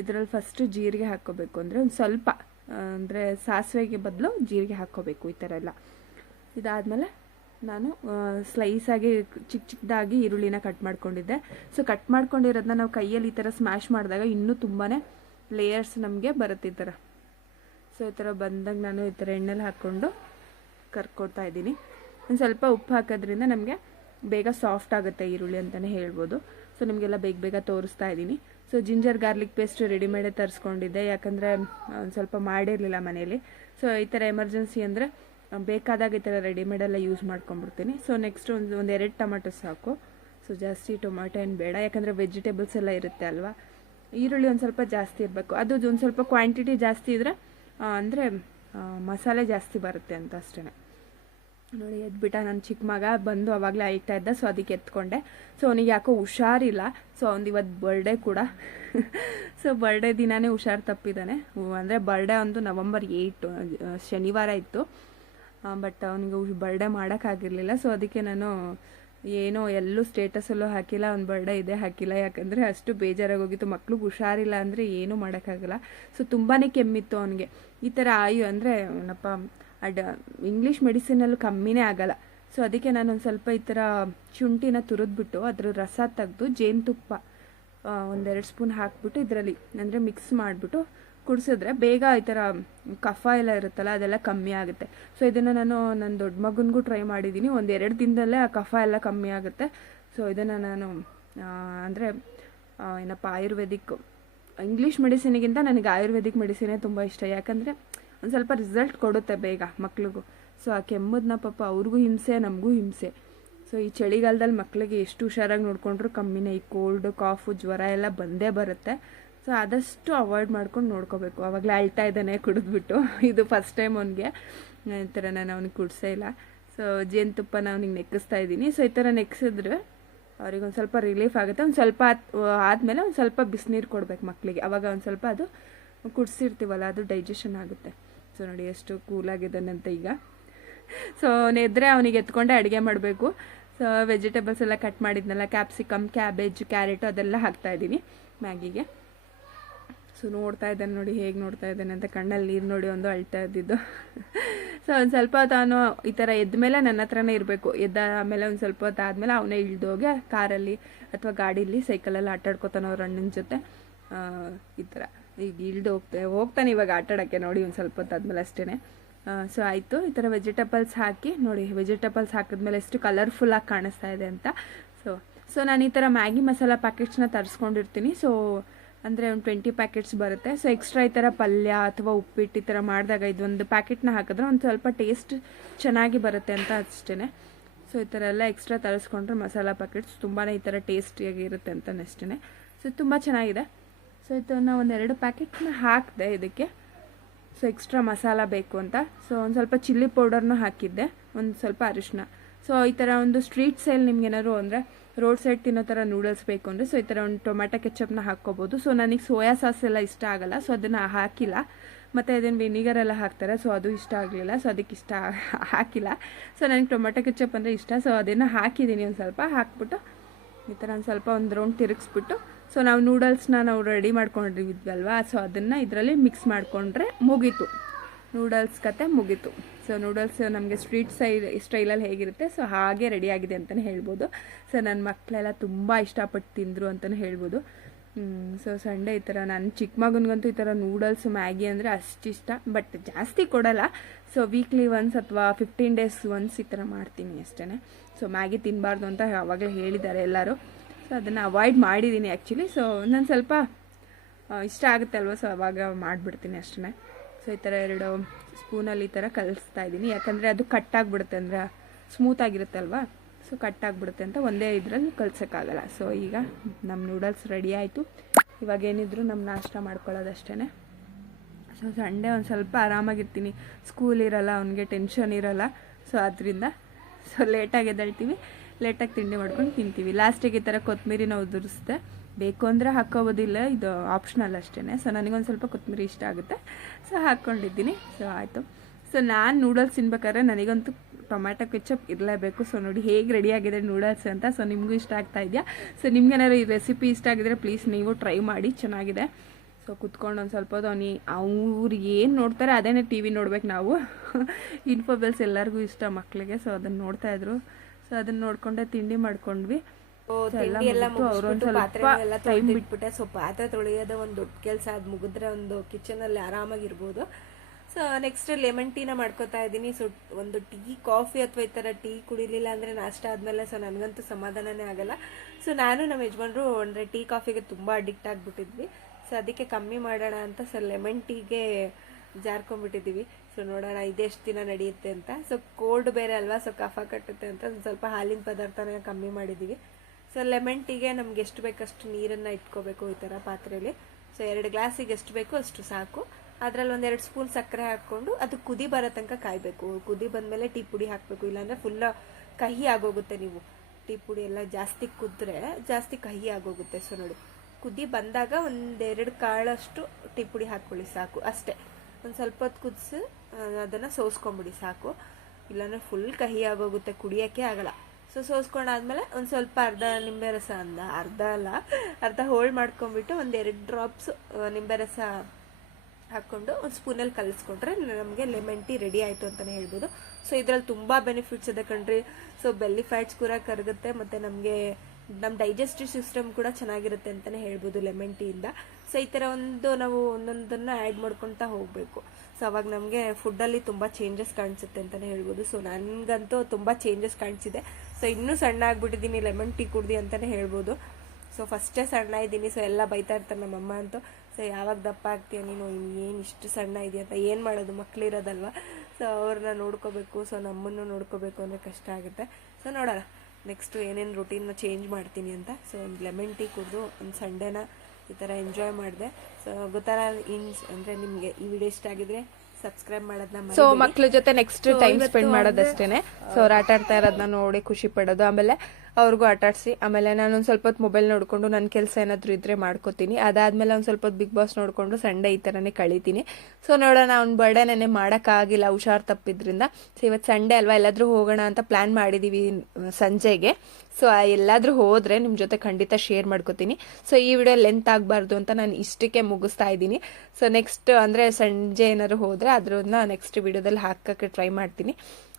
ಇದರಲ್ಲಿ ಫಸ್ಟು ಜೀರಿಗೆ ಹಾಕ್ಕೋಬೇಕು. ಅಂದರೆ ಒಂದು ಸ್ವಲ್ಪ ಅಂದರೆ ಸಾಸಿವೆಗೆ ಬದಲು ಜೀರಿಗೆ ಹಾಕ್ಕೋಬೇಕು ಈ ಥರ ಎಲ್ಲ. ಇದಾದಮೇಲೆ ನಾನು ಸ್ಲೈಸಾಗಿ ಚಿಕ್ಕದಾಗಿ ಈರುಳ್ಳಿನ ಕಟ್ ಮಾಡ್ಕೊಂಡಿದ್ದೆ. ಸೊ ಕಟ್ ಮಾಡ್ಕೊಂಡಿರೋದನ್ನ ನಾವು ಕೈಯಲ್ಲಿ ಈ ಥರ ಸ್ಮ್ಯಾಶ್ ಮಾಡಿದಾಗ ಇನ್ನೂ ತುಂಬಾ ಲೇಯರ್ಸ್ ನಮಗೆ ಬರುತ್ತೆ ಈ ಥರ. ಸೊ ಈ ಥರ ಬಂದಾಗ ನಾನು ಈ ಥರ ಎಣ್ಣೆಲಿ ಹಾಕ್ಕೊಂಡು ಕರ್ಕೊಳ್ತಾ ಇದ್ದೀನಿ. ಒಂದು ಸ್ವಲ್ಪ ಉಪ್ಪು ಹಾಕೋದ್ರಿಂದ ನಮಗೆ ಬೇಗ ಸಾಫ್ಟ್ ಆಗುತ್ತೆ ಈರುಳ್ಳಿ ಅಂತಲೇ ಹೇಳ್ಬೋದು. ಸೊ ನಿಮಗೆಲ್ಲ ಬೇಗ ತೋರಿಸ್ತಾ ಇದ್ದೀನಿ. ಸೊ ಜಿಂಜರ್ ಗಾರ್ಲಿಕ್ ಪೇಸ್ಟ್ ರೆಡಿಮೇಡೇ ತರಿಸ್ಕೊಂಡಿದ್ದೆ, ಯಾಕಂದರೆ ಒಂದು ಸ್ವಲ್ಪ ಮಾಡಿರಲಿಲ್ಲ ಮನೇಲಿ. ಸೊ ಈ ಥರ ಎಮರ್ಜೆನ್ಸಿ ಅಂದರೆ ಬೇಕಾದಾಗ ಈ ಥರ ರೆಡಿಮೇಡೆಲ್ಲ ಯೂಸ್ ಮಾಡ್ಕೊಂಡ್ಬಿಡ್ತೀನಿ. ಸೊ ನೆಕ್ಸ್ಟ್ ಒಂದು 2 ಟೊಮೆಟೊ ಸಾಕು. ಸೊ ಜಾಸ್ತಿ ಟೊಮೆಟೊ ಏನು ಬೇಡ, ಯಾಕಂದರೆ ವೆಜಿಟೇಬಲ್ಸ್ ಎಲ್ಲ ಇರುತ್ತೆ ಅಲ್ವಾ. ಈರುಳ್ಳಿ ಒಂದು ಸ್ವಲ್ಪ ಜಾಸ್ತಿ ಇರಬೇಕು. ಅದು ಒಂದು ಸ್ವಲ್ಪ ಕ್ವಾಂಟಿಟಿ ಜಾಸ್ತಿ ಇದ್ದರೆ ಅಂದರೆ ಮಸಾಲೆ ಜಾಸ್ತಿ ಬರುತ್ತೆ ಅಂತ ಅಷ್ಟೇ. ನೋಡಿ ಎದ್ಬಿಟ್ಟ ನನ್ನ ಚಿಕ್ಕ ಮಗ, ಬಂದು ಅವಾಗಲೇ ಆಯ್ತಾ ಇದ್ದ. ಸೊ ಅದಕ್ಕೆ ಎತ್ಕೊಂಡೆ. ಸೊ ಅವನಿಗೆ ಯಾಕೋ ಹುಷಾರಿಲ್ಲ. ಸೊ ಅವ್ನು ಇವತ್ತು ಬರ್ಡೇ ಕೂಡ. ಸೊ ಬರ್ಡೇ ದಿನಾನೇ ಹುಷಾರು ತಪ್ಪಿದ್ದಾನೆ. ಅಂದರೆ ಬರ್ಡೇ ಒಂದು November 8 ಶನಿವಾರ ಇತ್ತು. ಬಟ್ ಅವನಿಗೆ ಬರ್ಡೇ ಮಾಡೋಕ್ಕಾಗಿರಲಿಲ್ಲ. ಸೊ ಅದಕ್ಕೆ ನಾನು ಏನೋ ಎಲ್ಲೂ ಸ್ಟೇಟಸಲ್ಲೂ ಹಾಕಿಲ್ಲ, ಅವ್ನು ಬರ್ಡೇ ಇದೆ ಹಾಕಿಲ್ಲ. ಯಾಕಂದರೆ ಅಷ್ಟು ಬೇಜಾರಾಗೋಗಿತ್ತು. ಮಕ್ಳಿಗೆ ಹುಷಾರಿಲ್ಲ ಅಂದರೆ ಏನೂ ಮಾಡೋಕ್ಕಾಗಲ್ಲ. ಸೊ ತುಂಬಾ ಕೆಮ್ಮಿತ್ತು ಅವನಿಗೆ. ಈ ಥರ ಅಂದರೆ ಏನಪ್ಪ ಇಂಗ್ಲೀಷ್ ಮೆಡಿಸಿನಲ್ಲೂ ಕಮ್ಮಿನೇ ಆಗಲ್ಲ. ಸೊ ಅದಕ್ಕೆ ನಾನು ಒಂದು ಸ್ವಲ್ಪ ಈ ಥರ ಶುಂಠಿನ ತುರಿದ್ಬಿಟ್ಟು ಅದ್ರ ರಸ ತೆಗೆದು ಜೇನುತುಪ್ಪ 1-2 ಸ್ಪೂನ್ ಹಾಕ್ಬಿಟ್ಟು ಇದರಲ್ಲಿ ಅಂದರೆ ಮಿಕ್ಸ್ ಮಾಡಿಬಿಟ್ಟು ಕುಡಿಸಿದ್ರೆ ಬೇಗ ಈ ಥರ ಕಫ ಎಲ್ಲ ಇರುತ್ತಲ್ಲ ಅದೆಲ್ಲ ಕಮ್ಮಿ ಆಗುತ್ತೆ. ಸೊ ಇದನ್ನು ನಾನು ನನ್ನ ದೊಡ್ಡ ಮಗನಿಗೂ ಟ್ರೈ ಮಾಡಿದ್ದೀನಿ. 1-2 ದಿನದಲ್ಲೇ ಆ ಕಫ ಎಲ್ಲ ಕಮ್ಮಿ ಆಗುತ್ತೆ. ಸೊ ಇದನ್ನು ನಾನು ಅಂದರೆ ಏನಪ್ಪ ಆಯುರ್ವೇದಿಕ್ ಇಂಗ್ಲೀಷ್ ಮೆಡಿಸಿನಿಗಿಂತ ನನಗೆ ಆಯುರ್ವೇದಿಕ್ ಮೆಡಿಸಿನೇ ತುಂಬ ಇಷ್ಟ. ಯಾಕಂದರೆ ಒಂದು ಸ್ವಲ್ಪ ರಿಸಲ್ಟ್ ಕೊಡುತ್ತೆ ಬೇಗ ಮಕ್ಳಿಗೂ. ಸೊ ಆ ಕೆಮ್ಮದನ್ನ ಪಾಪ ಅವ್ರಿಗೂ ಹಿಂಸೆ, ನಮಗೂ ಹಿಂಸೆ. ಸೊ ಈ ಚಳಿಗಾಲದಲ್ಲಿ ಮಕ್ಕಳಿಗೆ ಎಷ್ಟು ಹುಷಾರಾಗಿ ನೋಡಿಕೊಂಡ್ರು ಕಮ್ಮಿನೇ. ಈ ಕೋಲ್ಡು, ಕಾಫು, ಜ್ವರ ಎಲ್ಲ ಬಂದೇ ಬರುತ್ತೆ. ಸೊ ಆದಷ್ಟು ಅವಾಯ್ಡ್ ಮಾಡ್ಕೊಂಡು ನೋಡ್ಕೋಬೇಕು. ಆವಾಗಲೇ ಅಳ್ತಾ ಇದ್ದಾನೆ ಕುಡಿದ್ಬಿಟ್ಟು. ಇದು ಫಸ್ಟ್ ಟೈಮ್ ಅವನಿಗೆ ಈ ಥರ ನಾನು ಅವ್ನಿಗೆ ಕುಡಿಸೇ ಇಲ್ಲ. ಸೊ ಜೇನುತುಪ್ಪನ ಅವ್ನಿಗೆ ನೆಕ್ಕಿಸ್ತಾ ಇದ್ದೀನಿ. ಸೊ ಈ ಥರ ನೆಕ್ಸಿದ್ರೆ ಅವ್ರಿಗೆ ಒಂದು ಸ್ವಲ್ಪ ರಿಲೀಫ್ ಆಗುತ್ತೆ. ಒಂದು ಸ್ವಲ್ಪ ಆದಮೇಲೆ ಒಂದು ಸ್ವಲ್ಪ ಬಿಸಿನೀರು ಕೊಡ್ಬೇಕು ಮಕ್ಕಳಿಗೆ. ಆವಾಗ ಒಂದು ಸ್ವಲ್ಪ ಅದು ಕುಡಿಸಿರ್ತೀವಲ್ಲ ಅದು ಡೈಜೆಷನ್ ಆಗುತ್ತೆ. ಸೊ ನೋಡಿ ಎಷ್ಟು ಕೂಲಾಗಿದ್ದಾನಂತ ಈಗ. ಸೊ ಅವನೆದ್ರೆ ಅವನಿಗೆ ಎತ್ಕೊಂಡೆ ಅಡುಗೆ ಮಾಡಬೇಕು. ಸೊ ವೆಜಿಟೇಬಲ್ಸ್ ಎಲ್ಲ ಕಟ್ ಮಾಡಿದ್ನಲ್ಲ, ಕ್ಯಾಪ್ಸಿಕಮ್, ಕ್ಯಾಬೇಜ್, ಕ್ಯಾರೆಟು ಅದೆಲ್ಲ ಹಾಕ್ತಾಯಿದ್ದೀನಿ ಮ್ಯಾಗಿಗೆ. ಸೊ ನೋಡ್ತಾ ಇದ್ದಾನೆ ನೋಡಿ, ಹೇಗೆ ನೋಡ್ತಾ ಇದ್ದಾನೆ ಅಂತ, ಕಣ್ಣಲ್ಲಿ ನೀರು ನೋಡಿ ಒಂದು ಅಳ್ತಾ ಇದ್ದಿದ್ದು. ಸೊ ಒಂದು ಸ್ವಲ್ಪ ತಾನು ಈ ಥರ ಎದ್ಮೇಲೆ ನನ್ನ ಹತ್ರನೇ ಇರಬೇಕು. ಎದ್ದ ಆಮೇಲೆ ಒಂದು ಸ್ವಲ್ಪ ಹೊತ್ತು ಆದಮೇಲೆ ಅವನೇ ಇಳ್ದೋಗಿ ಕಾರಲ್ಲಿ ಅಥವಾ ಗಾಡೀಲಿ ಸೈಕಲಲ್ಲಿ ಆಟಾಡ್ಕೊತಾನೆ ಅವ್ರ ಅಣ್ಣನ ಜೊತೆ. ಈ ಥರ ಈಗ ಇಳ್ದು ಹೋಗ್ತಾನೆ ಇವಾಗ ಆಟಾಡೋಕ್ಕೆ ನೋಡಿ, ಒಂದು ಸ್ವಲ್ಪ ಹೊತ್ತು ಆದಮೇಲೆ ಅಷ್ಟೇ. ಸೊ ಆಯಿತು, ಈ ಥರ ವೆಜಿಟೇಬಲ್ಸ್ ಹಾಕಿ ನೋಡಿ, ವೆಜಿಟೇಬಲ್ಸ್ ಹಾಕಿದ್ಮೇಲೆ ಎಷ್ಟು ಕಲರ್ಫುಲ್ಲಾಗಿ ಕಾಣಿಸ್ತಾ ಇದೆ ಅಂತ. ಸೊ ನಾನು ಈ ಥರ ಮ್ಯಾಗಿ ಮಸಾಲ ಪ್ಯಾಕೆಟ್ಸ್ನ ತರಿಸ್ಕೊಂಡಿರ್ತೀನಿ. ಸೊ ಅಂದರೆ ಒಂದು 20 ಪ್ಯಾಕೆಟ್ಸ್ ಬರುತ್ತೆ. ಸೊ ಎಕ್ಸ್ಟ್ರಾ ಈ ಥರ ಪಲ್ಯ ಅಥವಾ ಉಪ್ಪಿಟ್ಟು ಈ ಥರ ಮಾಡಿದಾಗ ಇದೊಂದು ಪ್ಯಾಕೆಟ್ನ ಹಾಕಿದ್ರೆ ಒಂದು ಸ್ವಲ್ಪ ಟೇಸ್ಟ್ ಚೆನ್ನಾಗಿ ಬರುತ್ತೆ ಅಂತ ಅಷ್ಟೇ. ಸೊ ಈ ಥರ ಎಲ್ಲ ಎಕ್ಸ್ಟ್ರಾ ತರಿಸ್ಕೊಂಡ್ರೆ ಮಸಾಲ ಪ್ಯಾಕೆಟ್ಸ್ ತುಂಬಾ ಈ ಥರ ಟೇಸ್ಟಿಯಾಗಿ ಇರುತ್ತೆ ಅಂತ ಅಷ್ಟೇ. ಸೊ ತುಂಬ ಚೆನ್ನಾಗಿದೆ. ಸೊ ಇದನ್ನು ಒಂದು 2 ಪ್ಯಾಕೆಟ್ನ ಹಾಕಿದೆ ಇದಕ್ಕೆ. ಸೊ ಎಕ್ಸ್ಟ್ರಾ ಮಸಾಲ ಬೇಕು ಅಂತ. ಸೊ ಒಂದು ಸ್ವಲ್ಪ ಚಿಲ್ಲಿ ಪೌಡರ್ನ ಹಾಕಿದ್ದೆ, ಒಂದು ಸ್ವಲ್ಪ ಅರಿಶಿನ. ಸೊ ಈ ಥರ ಒಂದು ಸ್ಟ್ರೀಟ್ ಸೈಲ್ ನಿಮ್ಗೇನಾದ್ರು ಅಂದರೆ ರೋಡ್ ಸೈಡ್ ತಿನ್ನೋ ಥರ ನೂಡಲ್ಸ್ ಬೇಕು ಅಂದರೆ ಸೊ ಈ ಥರ ಒಂದು ಟೊಮ್ಯಾಟೊ ಕೆಚಪ್ನ ಹಾಕ್ಕೋಬೋದು. ಸೊ ನನಗೆ ಸೋಯಾ ಸಾಸ್ ಎಲ್ಲ ಇಷ್ಟ ಆಗಲ್ಲ, ಸೊ ಅದನ್ನು ಹಾಕಿಲ್ಲ. ಮತ್ತು ಅದನ್ನು ವಿನಿಗರ್ ಎಲ್ಲ ಹಾಕ್ತಾರೆ, ಸೊ ಅದು ಇಷ್ಟ ಆಗಲಿಲ್ಲ, ಸೊ ಅದಕ್ಕೆ ಹಾಕಿಲ್ಲ. ಸೊ ನನಗೆ ಟೊಮ್ಯಾಟೊ ಕೆಚಪ್ ಅಂದರೆ ಇಷ್ಟ. ಸೊ ಅದನ್ನು ಹಾಕಿದ್ದೀನಿ, ಒಂದು ಸ್ವಲ್ಪ ಹಾಕ್ಬಿಟ್ಟು ಈ ಥರ ಒಂದು ಸ್ವಲ್ಪ ಒಂದು ರೌಂಡ್ ತಿರುಗಿಸ್ಬಿಟ್ಟು, ಸೊ ನಾವು ನೂಡಲ್ಸ್ನ ನಾವು ರೆಡಿ ಮಾಡ್ಕೊಂಡಿದ್ವಲ್ವಾ, ಸೊ ಅದನ್ನು ಇದರಲ್ಲಿ ಮಿಕ್ಸ್ ಮಾಡಿಕೊಂಡ್ರೆ ಮುಗೀತು, ನೂಡಲ್ಸ್ ಕತೆ ಮುಗೀತು. ಸೊ ನೂಡಲ್ಸ್ ನಮಗೆ ಸ್ಟ್ರೀಟ್ ಸ್ಟೈಲಲ್ಲಿ ಹೇಗಿರುತ್ತೆ ಸೊ ಹಾಗೆ ರೆಡಿಯಾಗಿದೆ ಅಂತಲೇ ಹೇಳ್ಬೋದು. ಸೊ ನನ್ನ ಮಕ್ಕಳೆಲ್ಲ ತುಂಬ ಇಷ್ಟಪಟ್ಟು ತಿಂದರು ಅಂತಲೇ ಹೇಳ್ಬೋದು. ಸೊ ಸಂಡೇ ಈ ಥರ ನನ್ನ ಚಿಕ್ಕ ಮಗನಿಗಂತೂ ಈ ಥರ ನೂಡಲ್ಸ್, ಮ್ಯಾಗಿ ಅಂದರೆ ಅಷ್ಟಿಷ್ಟ, ಬಟ್ ಜಾಸ್ತಿ ಕೊಡಲ್ಲ. ಸೊ ವೀಕ್ಲಿ ಒನ್ಸ್ ಅಥವಾ 15 ಡೇಸ್ ಒನ್ಸ್ ಈ ಥರ ಮಾಡ್ತೀನಿ ಅಷ್ಟೇ. ಸೊ ಮ್ಯಾಗಿ ತಿನ್ನಬಾರ್ದು ಅಂತ ಆವಾಗಲೇ ಹೇಳಿದ್ದಾರೆ ಎಲ್ಲರೂ. ಸೊ ಅದನ್ನು ಅವಾಯ್ಡ್ ಮಾಡಿದ್ದೀನಿ ಆ್ಯಕ್ಚುಲಿ. ಸೊ ನಾನು ಸ್ವಲ್ಪ ಇಷ್ಟ ಆಗುತ್ತೆ ಅಲ್ವ, ಸೊ ಅವಾಗ ಮಾಡಿಬಿಡ್ತೀನಿ ಅಷ್ಟೇ. ಸೊ ಈ ಥರ 2 ಸ್ಪೂನಲ್ಲಿ ಈ ಥರ ಕಲಿಸ್ತಾ ಇದ್ದೀನಿ, ಯಾಕಂದರೆ ಅದು ಕಟ್ಟಾಗಿಬಿಡುತ್ತೆ, ಅಂದರೆ ಸ್ಮೂತಾಗಿರುತ್ತೆ ಅಲ್ವಾ, ಸೊ ಕಟ್ಟಾಗಿಬಿಡುತ್ತೆ ಅಂತ ಒಂದೇ ಇದರಲ್ಲಿ ಕಲ್ಸೋಕ್ಕಾಗಲ್ಲ. ಸೊ ಈಗ ನಮ್ಮ ನೂಡಲ್ಸ್ ರೆಡಿ ಆಯಿತು. ಇವಾಗ ಏನಿದ್ರು ನಮ್ಮ ನಾಷ್ಟ ಮಾಡ್ಕೊಳ್ಳೋದಷ್ಟೇ. ಸೊ ಸಂಡೇ ಒಂದು ಸ್ವಲ್ಪ ಆರಾಮಾಗಿರ್ತೀನಿ, ಸ್ಕೂಲ್ ಇರೋಲ್ಲ, ಅವನಿಗೆ ಟೆನ್ಷನ್ ಇರೋಲ್ಲ. ಸೊ ಅದರಿಂದ ಸೊ ಲೇಟಾಗಿ ಎದ್ದೇಳ್ತೀವಿ, ಲೇಟಾಗಿ ತಿಂಡಿ ಮಾಡ್ಕೊಂಡು ತಿಂತೀವಿ. ಲಾಸ್ಟಿಗೆ ಈ ಥರ ಕೊತ್ತಂಬರಿನ ಉದುರಿಸ್ದೆ, ಬೇಕು ಅಂದರೆ ಹಾಕ್ಕೋಬೋದಿಲ್ಲ, ಇದು ಆಪ್ಷನಲ್ ಅಷ್ಟೇ. ಸೊ ನನಗೊಂದು ಸ್ವಲ್ಪ ಕೊತ್ತಂಬರಿ ಇಷ್ಟ ಆಗುತ್ತೆ, ಸೊ ಹಾಕ್ಕೊಂಡಿದ್ದೀನಿ. ಸೊ ಆಯಿತು. ಸೊ ನಾನು ನೂಡಲ್ಸ್ ತಿನ್ಬೇಕಾದ್ರೆ ನನಗಂತೂ ಟೊಮ್ಯಾಟೊ ಕೆಚಪ್ ಇರಲೇಬೇಕು. ಸೊ ನೋಡಿ ಹೇಗೆ ರೆಡಿಯಾಗಿದೆ ನೂಡಲ್ಸ್ ಅಂತ. ಸೊ ನಿಮಗೂ ಇಷ್ಟ ಆಗ್ತಾ ಇದೆಯಾ? ಸೊ ನಿಮ್ಗೇನಾದ್ರು ಈ ರೆಸಿಪಿ ಇಷ್ಟ ಆಗಿದ್ರೆ ಪ್ಲೀಸ್ ನೀವು ಟ್ರೈ ಮಾಡಿ, ಚೆನ್ನಾಗಿದೆ. ಸೊ ಕುತ್ಕೊಂಡು ಒಂದು ಸ್ವಲ್ಪ ಹೊತ್ತು ಅವ್ರು ಏನು ನೋಡ್ತಾರೆ ಅದೇನೇ ಟಿ ವಿ ನೋಡ್ಬೇಕು ನಾವು. ಇನ್ಫೋಬೆಲ್ಸ್ ಎಲ್ಲರಿಗೂ ಇಷ್ಟ ಮಕ್ಕಳಿಗೆ. ಸೊ ಅದನ್ನು ನೋಡ್ತಾಯಿದ್ರು. ಸೊ ಅದನ್ನು ನೋಡ್ಕೊಂಡೆ ತಿಂಡಿ ಮಾಡ್ಕೊಂಡ್ವಿ. ಬಿಟ್ಬಿಟ್ಟೆ. ಸೊ ಪಾತ್ರೆ ತೊಳೆಯೋದು ಒಂದು ದೊಡ್ಡ ಕೆಲಸ, ಅದು ಮುಗಿದ್ರೆ ಒಂದು ಕಿಚನಲ್ಲಿ ಆರಾಮಾಗಿರ್ಬೋದು. ಸೊ ನೆಕ್ಸ್ಟ್ ಲೆಮನ್ ಟೀನ ಮಾಡ್ಕೋತಾ ಇದ್ದೀನಿ. ಸೊ ಒಂದು ಟೀ, ಕಾಫಿ ಅಥವಾ ಈ ಥರ ಟೀ ಕುಡಿಲಿಲ್ಲ ಅಂದರೆ ನಾಷ್ಟ ಆದಮೇಲೆ ಸೊ ನನಗಂತೂ ಸಮಾಧಾನನೇ ಆಗಲ್ಲ. ಸೊ ನಾನು ನಮ್ಮ ಯಜಮಾನ್ರು ಅಂದರೆ ಟೀ ಕಾಫಿಗೆ ತುಂಬ ಅಡಿಕ್ಟ್ ಆಗಿಬಿಟ್ಟಿದ್ವಿ. ಸೊ ಅದಕ್ಕೆ ಕಮ್ಮಿ ಮಾಡೋಣ ಅಂತ ಸೊ ಲೆಮನ್ ಟೀಗೆ ಜಾರ್ಕೊಂಡ್ಬಿಟ್ಟಿದ್ದೀವಿ. ಸೊ ನೋಡೋಣ ಇದೆಷ್ಟು ದಿನ ನಡೆಯುತ್ತೆ ಅಂತ. ಸೊ ಕೋಲ್ಡ್ ಬೇರೆ ಅಲ್ವಾ, ಸೊ ಕಫ ಕಟ್ಟುತ್ತೆ ಅಂತ ಒಂದು ಸ್ವಲ್ಪ ಹಾಲಿನ ಪದಾರ್ಥನ ಕಮ್ಮಿ ಮಾಡಿದ್ದೀವಿ. ಸೊ ಲೆಮನ್ ಟೀಗೆ ನಮ್ಗೆ ಎಷ್ಟು ಬೇಕಷ್ಟು ನೀರನ್ನು ಇಟ್ಕೋಬೇಕು ಈ ಥರ ಪಾತ್ರೆಯಲ್ಲಿ. ಸೊ 2 ಗ್ಲಾಸಿಗೆ ಎಷ್ಟು ಬೇಕೋ ಅಷ್ಟು ಸಾಕು. ಅದರಲ್ಲಿ ಒಂದು 2 ಸ್ಪೂನ್ ಸಕ್ಕರೆ ಹಾಕ್ಕೊಂಡು ಅದು ಕುದಿ ಬರೋ ತನಕ ಕಾಯಬೇಕು. ಕುದಿ ಬಂದಮೇಲೆ ಟೀ ಪುಡಿ ಹಾಕಬೇಕು, ಇಲ್ಲಾಂದರೆ ಫುಲ್ ಕಹಿ ಆಗೋಗುತ್ತೆ. ನೀವು ಟೀ ಪುಡಿ ಎಲ್ಲ ಜಾಸ್ತಿ ಕುದ್ರೆ ಜಾಸ್ತಿ ಕಹಿ ಆಗೋಗುತ್ತೆ. ಸೊ ನೋಡಿ ಕುದಿ ಬಂದಾಗ 1-2 ಕಾಳಷ್ಟು ಟೀ ಪುಡಿ ಹಾಕ್ಕೊಳ್ಳಿ, ಸಾಕು ಅಷ್ಟೇ. ಒಂದು ಸ್ವಲ್ಪ ಹೊತ್ತು ಕುದಿಸಿ ಅದನ್ನು ಸೋಸ್ಕೊಂಬಿಡಿ ಸಾಕು, ಇಲ್ಲಾಂದರೆ ಫುಲ್ ಕಹಿ ಆಗೋಗುತ್ತೆ, ಕುಡಿಯೋಕ್ಕೆ ಆಗಲ್ಲ. ಸೊ ಸೋಸ್ಕೊಂಡಾದ್ಮೇಲೆ ಒಂದು ಸ್ವಲ್ಪ ಅರ್ಧ ನಿಂಬೆ ರಸ, ಅರ್ಧ ಹೋಲ್ಡ್ ಮಾಡ್ಕೊಂಡ್ಬಿಟ್ಟು 1-2 ಡ್ರಾಪ್ಸ್ ನಿಂಬೆ ರಸ ಹಾಕ್ಕೊಂಡು ಒಂದು ಸ್ಪೂನಲ್ಲಿ ಕಲಿಸ್ಕೊಂಡ್ರೆ ನಮಗೆ ಲೆಮನ್ ಟೀ ರೆಡಿ ಆಯಿತು ಅಂತಲೇ ಹೇಳ್ಬೋದು. ಸೊ ಇದರಲ್ಲಿ ತುಂಬ ಬೆನಿಫಿಟ್ಸ್ ಇದೆ ಕಣ್ರಿ. ಸೊ ಬೆಲ್ಲಿ ಫ್ಯಾಟ್ಸ್ ಕೂಡ ಕರಗುತ್ತೆ, ಮತ್ತು ನಮಗೆ ನಮ್ಮ ಡೈಜೆಸ್ಟಿವ್ ಸಿಸ್ಟಮ್ ಕೂಡ ಚೆನ್ನಾಗಿರುತ್ತೆ ಅಂತಲೇ ಹೇಳ್ಬೋದು ಲೆಮನ್ ಟೀಯಿಂದ. ಸೊ ಈ ಥರ ನಾವು ಒಂದೊಂದನ್ನು ಆ್ಯಡ್ ಮಾಡ್ಕೊತಾ ಹೋಗಬೇಕು. ಸೊ ಅವಾಗ ನಮಗೆ ಫುಡ್ಡಲ್ಲಿ ತುಂಬ ಚೇಂಜಸ್ ಕಾಣಿಸುತ್ತೆ ಅಂತಲೇ ಹೇಳ್ಬೋದು. ಸೊ ನನಗಂತೂ ತುಂಬ ಚೇಂಜಸ್ ಕಾಣಿಸಿದೆ. ಸೊ ಇನ್ನೂ ಸಣ್ಣ ಆಗಿಬಿಟ್ಟಿದ್ದೀನಿ ಲೆಮನ್ ಟೀ ಕುಡ್ದು ಅಂತಲೇ ಹೇಳ್ಬೋದು. ಸೊ ಫಸ್ಟೇ ಸಣ್ಣ ಇದ್ದೀನಿ. ಸೊ ಎಲ್ಲ ಬೈತಾ ಇರ್ತಾರೆ ನಮ್ಮಮ್ಮ ಅಂತೂ, ಸೊ ಯಾವಾಗ ದಪ್ಪ ಆಗ್ತೀಯ ನೀನು, ಏನು ಇಷ್ಟು ಸಣ್ಣ ಇದೆಯಾ ಅಂತ. ಏನು ಮಾಡೋದು, ಮಕ್ಕಳಿರೋದಲ್ವ. ಸೊ ಅವ್ರನ್ನ ನೋಡ್ಕೋಬೇಕು, ಸೊ ನಮ್ಮನ್ನು ನೋಡ್ಕೋಬೇಕು ಅಂದರೆ ಕಷ್ಟ ಆಗುತ್ತೆ. ಸೊ ನೋಡೋಣ ನೆಕ್ಸ್ಟು ಏನೇನು ರುಟೀನ್ನ ಚೇಂಜ್ ಮಾಡ್ತೀನಿ ಅಂತ. ಸೊ ಒಂದು ಲೆಮನ್ ಟೀ ಕುಡಿದು ಒಂದು ಸಂಡೇನ ಈ ಥರ ಎಂಜಾಯ್ ಮಾಡಿದೆ. ಸೊ ಗೊತ್ತಾರ ಅಂದರೆ ನಿಮಗೆ ಈ ವಿಡಿಯೋ ಇಷ್ಟ ಆಗಿದ್ರೆ ಸಬ್ಸ್ಕ್ರೈಬ್ ಮಾಡೋದನ್ನ. ಸೊ ಮಕ್ಳ ಜೊತೆ ನೆಕ್ಸ್ಟ್ ಟೈಮ್ ಸ್ಪೆಂಡ್ ಮಾಡೋದಷ್ಟೇನೆ. ಸೊ ಅವ್ರು ಆಟ ಆಡ್ತಾ ಇರೋದನ್ನ ನೋಡಿ ಖುಷಿ ಪಡೋದು. ಆಮೇಲೆ ಅವ್ರಿಗೂ ಆಟಾಡಿಸಿ ಆಮೇಲೆ ನಾನು ಒಂದು ಸ್ವಲ್ಪ ಹೊತ್ತು ಮೊಬೈಲ್ ನೋಡಿಕೊಂಡು ನನ್ನ ಕೆಲಸ ಏನಾದರೂ ಇದ್ದರೆ ಮಾಡ್ಕೋತೀನಿ. ಅದಾದಮೇಲೆ ಒಂದು ಸ್ವಲ್ಪ ಹೊತ್ತು ಬಿಗ್ ಬಾಸ್ ನೋಡಿಕೊಂಡು ಸಂಡೇ ಈ ಥರನೇ ಕಳೀತೀನಿ. ಸೊ ನೋಡೋಣ, ಅವ್ನ ಬರ್ಡೇ ನೆನೆ ಮಾಡೋಕ್ಕಾಗಿಲ್ಲ, ಹುಷಾರು ತಪ್ಪಿದ್ರಿಂದ. ಸೊ ಇವತ್ತು ಸಂಡೇ ಅಲ್ವಾ, ಎಲ್ಲಾದರೂ ಹೋಗೋಣ ಅಂತ ಪ್ಲ್ಯಾನ್ ಮಾಡಿದ್ದೀವಿ ಸಂಜೆಗೆ. ಸೊ ಎಲ್ಲಾದರೂ ಹೋದರೆ ನಿಮ್ಮ ಜೊತೆ ಖಂಡಿತ ಶೇರ್ ಮಾಡ್ಕೋತೀನಿ. ಸೊ ಈ ವಿಡಿಯೋ ಲೆಂತ್ ಆಗಬಾರ್ದು ಅಂತ ನಾನು ಇಷ್ಟಕ್ಕೆ ಮುಗಿಸ್ತಾ ಇದ್ದೀನಿ. ಸೊ ನೆಕ್ಸ್ಟ್ ಅಂದರೆ ಸಂಜೆ ಏನಾದ್ರು ಹೋದರೆ ಅದನ್ನ ನೆಕ್ಸ್ಟ್ ವಿಡಿಯೋದಲ್ಲಿ ಹಾಕೋಕ್ಕೆ ಟ್ರೈ ಮಾಡ್ತೀನಿ.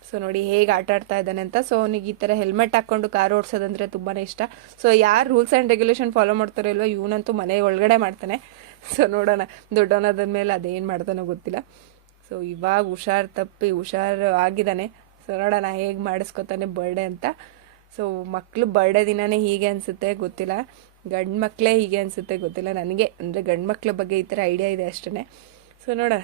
ಸೊ ನೋಡಿ ಹೇಗೆ ಆಟ ಆಡ್ತಾ ಇದ್ದಾನೆ ಅಂತ. ಸೊ ಅವನಿಗೆ ಈ ಥರ ಹೆಲ್ಮೆಟ್ ಹಾಕ್ಕೊಂಡು ಕಾರ್ ಓಡಿಸೋದಂದ್ರೆ ತುಂಬಾ ಇಷ್ಟ. ಸೊ ಯಾರು ರೂಲ್ಸ್ ಆ್ಯಂಡ್ ರೆಗ್ಯುಲೇಷನ್ ಫಾಲೋ ಮಾಡ್ತಾರೋ ಇಲ್ವೋ, ಇವನಂತೂ ಮನೆ ಒಳಗಡೆ ಮಾಡ್ತಾನೆ. ಸೊ ನೋಡೋಣ, ದೊಡ್ಡವನಾದ ಮೇಲೆ ಅದೇನು ಮಾಡ್ತಾನೋ ಗೊತ್ತಿಲ್ಲ. ಸೊ ಇವಾಗ ಹುಷಾರು ಆಗಿದ್ದಾನೆ. ಸೊ ನೋಡೋಣ ಹೇಗೆ ಮಾಡಿಸ್ಕೊತಾನೆ ಬರ್ಡೇ ಅಂತ. ಸೊ ಮಕ್ಕಳು ಬರ್ಡೇ ದಿನನೇ ಹೀಗೆ ಅನಿಸುತ್ತೆ ಗೊತ್ತಿಲ್ಲ, ಗಂಡು ಮಕ್ಕಳೇ ಹೀಗೆ ಅನಿಸುತ್ತೆ ಗೊತ್ತಿಲ್ಲ ನನಗೆ. ಅಂದರೆ ಗಂಡು ಮಕ್ಕಳ ಬಗ್ಗೆ ಈ ಥರ ಐಡಿಯಾ ಇದೆ ಅಷ್ಟೇ. ಸೊ ನೋಡೋಣ.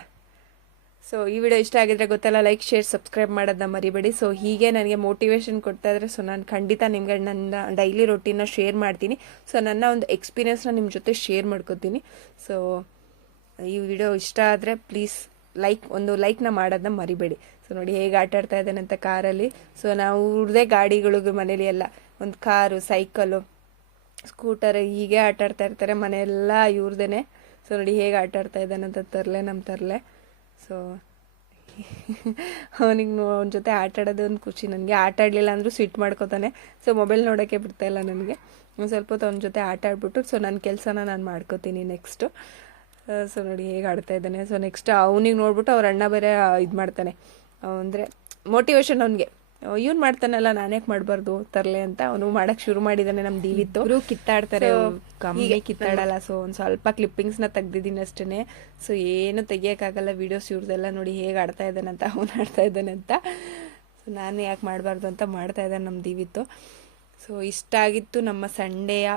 ಸೊ ಈ ವಿಡಿಯೋ ಇಷ್ಟ ಆಗಿದ್ರೆ ಗೊತ್ತಲ್ಲ, ಲೈಕ್ ಶೇರ್ ಸಬ್ಸ್ಕ್ರೈಬ್ ಮಾಡೋದನ್ನ ಮರಿಬೇಡಿ. ಸೊ ಹೀಗೆ ನನಗೆ ಮೋಟಿವೇಶನ್ ಕೊಡ್ತಾ ಇದ್ರೆ ಸೊ ನಾನು ಖಂಡಿತ ನಿಮ್ಗೆ ನನ್ನ ಡೈಲಿ ರೊಟೀನ್ನ ಶೇರ್ ಮಾಡ್ತೀನಿ. ಸೊ ನನ್ನ ಒಂದು ಎಕ್ಸ್ಪೀರಿಯನ್ಸ್ನ ನಿಮ್ಮ ಜೊತೆ ಶೇರ್ ಮಾಡ್ಕೋತೀನಿ. ಸೊ ಈ ವಿಡಿಯೋ ಇಷ್ಟ ಆದರೆ ಪ್ಲೀಸ್ ಒಂದು ಲೈಕ್ನ ಮಾಡೋದನ್ನ ಮರಿಬೇಡಿ. ಸೊ ನೋಡಿ ಹೇಗೆ ಆಟ ಆಡ್ತಾ ಇದ್ದಾನೆ ಅಂತ ಕಾರಲ್ಲಿ. ಸೊ ನಾವು ಇವ್ರದೇ ಗಾಡಿಗಳಿಗೆ ಮನೇಲಿ ಎಲ್ಲ ಒಂದು ಕಾರು, ಸೈಕಲು, ಸ್ಕೂಟರ್ ಹೀಗೆ ಆಟ ಆಡ್ತಾ ಇರ್ತಾರೆ ಮನೆಯೆಲ್ಲ ಇವ್ರದೇನೆ. ಸೊ ನೋಡಿ ಹೇಗೆ ಆಟ ಆಡ್ತಾ ಇದ್ದಾನಂತ ನಮ್ಮ ತರಲೆ. ಸೊ ಅವನಿಗೆ ಅವನ ಜೊತೆ ಆಟ ಆಡೋದು ಒಂದು ಖುಷಿ ನನಗೆ. ಆಟ ಆಡಲಿಲ್ಲ ಅಂದರೂ ಸಿಟ್ಟು ಮಾಡ್ಕೋತಾನೆ. ಸೊ ಮೊಬೈಲ್ ನೋಡೋಕ್ಕೆ ಬಿಡ್ತಾಯಿಲ್ಲ ನನಗೆ. ಒಂದು ಸ್ವಲ್ಪ ಹೊತ್ತು ಅವನ ಜೊತೆ ಆಟ ಆಡ್ಬಿಟ್ಟು ಸೊ ನನ್ನ ಕೆಲಸನ ನಾನು ಮಾಡ್ಕೋತೀನಿ ನೆಕ್ಸ್ಟು. ಸೊ ನೋಡಿ ಹೇಗೆ ಆಡ್ತಾ ಇದ್ದಾನೆ. ಸೊ ನೆಕ್ಸ್ಟ್ ಅವನಿಗೆ ನೋಡ್ಬಿಟ್ಟು ಅವ್ರ ಅಣ್ಣ ಬೇರೆ ಇದು ಮಾಡ್ತಾನೆ, ಅಂದರೆ ಮೋಟಿವೇಶನ್ ಅವನಿಗೆ, ಇವ್ನು ಮಾಡ್ತಾನಲ್ಲ ನಾನ್ಯಾಕೆ ಮಾಡಬಾರ್ದು ತರಲೆ ಅಂತ ಅವನು ಮಾಡಕ್ಕೆ ಶುರು ಮಾಡಿದ್ದಾನೆ. ನಮ್ಮ ದೀವಿತ್ತು ಕಿತ್ತಾಡ್ತಾರೆ, ಕಮ್ಮಿ ಕಿತ್ತಾಡಲ್ಲ. ಸೊ ಒಂದು ಸ್ವಲ್ಪ ಕ್ಲಿಪ್ಪಿಂಗ್ಸ್ನ ತೆಗ್ದಿದ್ದೀನಿ ಅಷ್ಟೇ. ಸೊ ಏನು ತೆಗಿಯೋಕ್ಕಾಗಲ್ಲ ವೀಡಿಯೋಸ್ ಇವ್ರದೆಲ್ಲ. ನೋಡಿ ಹೇಗೆ ಆಡ್ತಾ ಇದ್ದಾನೆ ಅಂತ, ಅವನು ಆಡ್ತಾ ಇದ್ದಾನೆ ಅಂತ. ಸೊ ನಾನು ಯಾಕೆ ಮಾಡಬಾರ್ದು ಅಂತ ಮಾಡ್ತಾ ಇದ್ದಾನೆ ನಮ್ಮ ದೀವಿತ್ತು. ಸೊ ಇಷ್ಟ ಆಗಿತ್ತು ನಮ್ಮ ಸಂಡೇಯ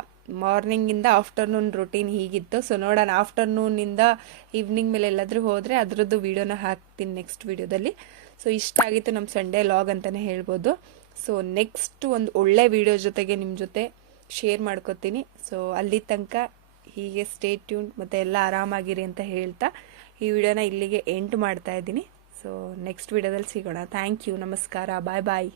ಮಾರ್ನಿಂಗಿಂದ ಆಫ್ಟರ್ನೂನ್ ರೊಟೀನ್ ಹೀಗಿತ್ತು. ಸೊ ನೋಡೋಣ, ಆಫ್ಟರ್ನೂನಿಂದ ಈವ್ನಿಂಗ್ ಮೇಲೆ ಎಲ್ಲಾದರೂ ಹೋದರೆ ಅದರದ್ದು ವೀಡಿಯೋನ ಹಾಕ್ತೀನಿ ನೆಕ್ಸ್ಟ್ ವೀಡಿಯೋದಲ್ಲಿ. ಸೊ ಇಷ್ಟ ಆಗಿತ್ತು ನಮ್ಮ ಸಂಡೇ ಲಾಗ್ ಅಂತಲೇ ಹೇಳ್ಬೋದು. ಸೊ ನೆಕ್ಸ್ಟ್ ಒಂದು ಒಳ್ಳೆ ವೀಡಿಯೋ ಜೊತೆಗೆ ನಿಮ್ಮ ಜೊತೆ ಶೇರ್ ಮಾಡ್ಕೋತೀನಿ. ಸೊ ಅಲ್ಲಿ ತನಕ ಹೀಗೆ ಸ್ಟೇ ಟ್ಯೂನ್ ಮತ್ತು ಎಲ್ಲ ಆರಾಮಾಗಿರಿ ಅಂತ ಹೇಳ್ತಾ ಈ ವಿಡಿಯೋನ ಇಲ್ಲಿಗೆ ಎಂಡ್ ಮಾಡ್ತಾ ಇದ್ದೀನಿ. ಸೊ ನೆಕ್ಸ್ಟ್ ವೀಡಿಯೋದಲ್ಲಿ ಸಿಗೋಣ. ಥ್ಯಾಂಕ್ ಯು, ನಮಸ್ಕಾರ, ಬಾಯ್ ಬಾಯ್.